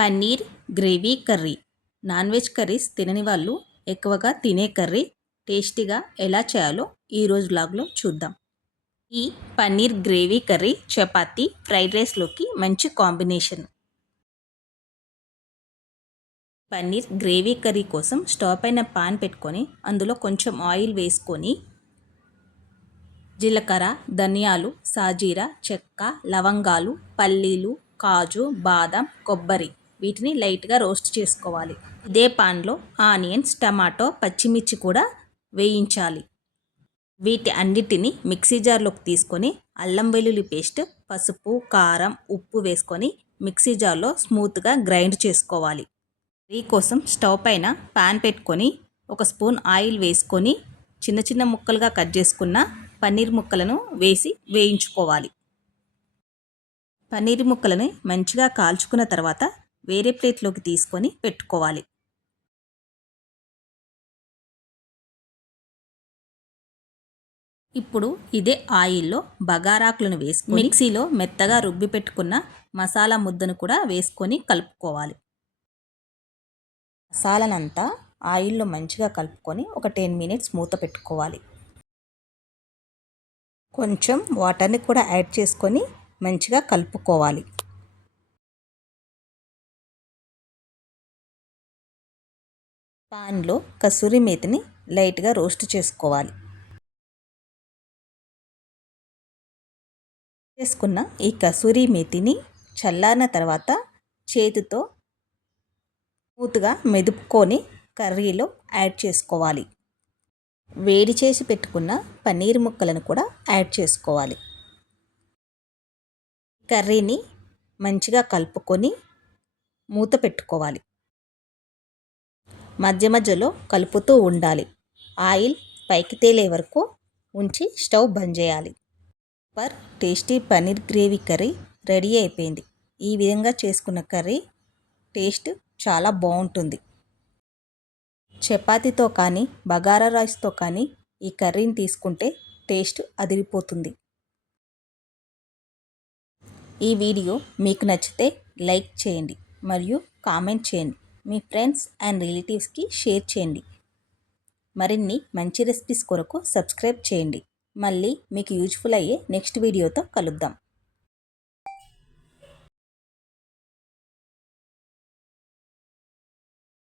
Paneer gravy curry. Non veg curries తినని వాళ్ళు ఎక్కువగా తినే కర్రీ టేస్టీగా ఎలా చేయాలో ఈరోజు బ్లాగ్లో చూద్దాం. ఈ paneer gravy curry chapati fried రైస్లోకి మంచి కాంబినేషన్. పన్నీర్ గ్రేవీ కర్రీ కోసం స్టవ్ పైన పాన్ పెట్టుకొని అందులో కొంచెం ఆయిల్ వేసుకొని జీలకర్ర ధనియాలు సాజీరా చెక్క లవంగాలు పల్లీలు కాజు బాదం కొబ్బరి వీటిని లైట్గా రోస్ట్ చేసుకోవాలి. ఇదే పాన్లో ఆనియన్స్ టమాటో పచ్చిమిర్చి కూడా వేయించాలి. వీటి అన్నిటిని మిక్సీ జార్లోకి తీసుకొని అల్లం వెల్లుల్లి పేస్ట్ పసుపు కారం ఉప్పు వేసుకొని మిక్సీ జార్లో స్మూత్గా గ్రైండ్ చేసుకోవాలి. కర్రీ కోసం స్టవ్ పైన పాన్ పెట్టుకొని ఒక స్పూన్ ఆయిల్ వేసుకొని చిన్న చిన్న ముక్కలుగా కట్ చేసుకున్న పన్నీర్ ముక్కలను వేసి వేయించుకోవాలి. పన్నీర్ ముక్కలని మంచిగా కాల్చుకున్న తర్వాత వేరే ప్లేట్లోకి తీసుకొని పెట్టుకోవాలి. ఇప్పుడు ఇదే ఆయిల్లో బగారాకులను వేసుకుని మిక్సీలో మెత్తగా రుబ్బి పెట్టుకున్న మసాలా ముద్దను కూడా వేసుకొని కలుపుకోవాలి. మసాలానంతా ఆయిల్లో మంచిగా కలుపుకొని ఒక టెన్ మినిట్స్ మూత పెట్టుకోవాలి. కొంచెం వాటర్ని కూడా యాడ్ చేసుకొని మంచిగా కలుపుకోవాలి. పాన్లో కసూరి మేతిని లైట్గా రోస్ట్ చేసుకోవాలి. చేసుకున్న ఈ కసూరి మేతిని చల్లారిన తర్వాత చేతితో స్మూత్గా మెదుపుకొని కర్రీలో యాడ్ చేసుకోవాలి. వేడి చేసి పెట్టుకున్న పన్నీర్ ముక్కలను కూడా యాడ్ చేసుకోవాలి. కర్రీని మంచిగా కలుపుకొని మూత పెట్టుకోవాలి. మధ్య మధ్యలో కలుపుతూ ఉండాలి. ఆయిల్ పైకి తేలే వరకు ఉంచి స్టవ్ బంద్ చేయాలి. Per tasty paneer gravy curry ready అయిపోయింది. ఈ విధంగా చేసుకున్న కర్రీ టేస్ట్ చాలా బాగుంటుంది. చపాతీతో కానీ బగారా రైస్తో కానీ ఈ కర్రీని తీసుకుంటే టేస్ట్ అదిరిపోతుంది. ఈ వీడియో మీకు నచ్చితే లైక్ చేయండి మరియు కామెంట్ చేయండి. మీ ఫ్రెండ్స్ అండ్ రిలేటివ్స్కి షేర్ చేయండి. మరిన్ని మంచి రెసిపీస్ కొరకు సబ్స్క్రైబ్ చేయండి. మళ్ళీ మీకు యూజ్ఫుల్ అయ్యే నెక్స్ట్ వీడియోతో కలుద్దాం.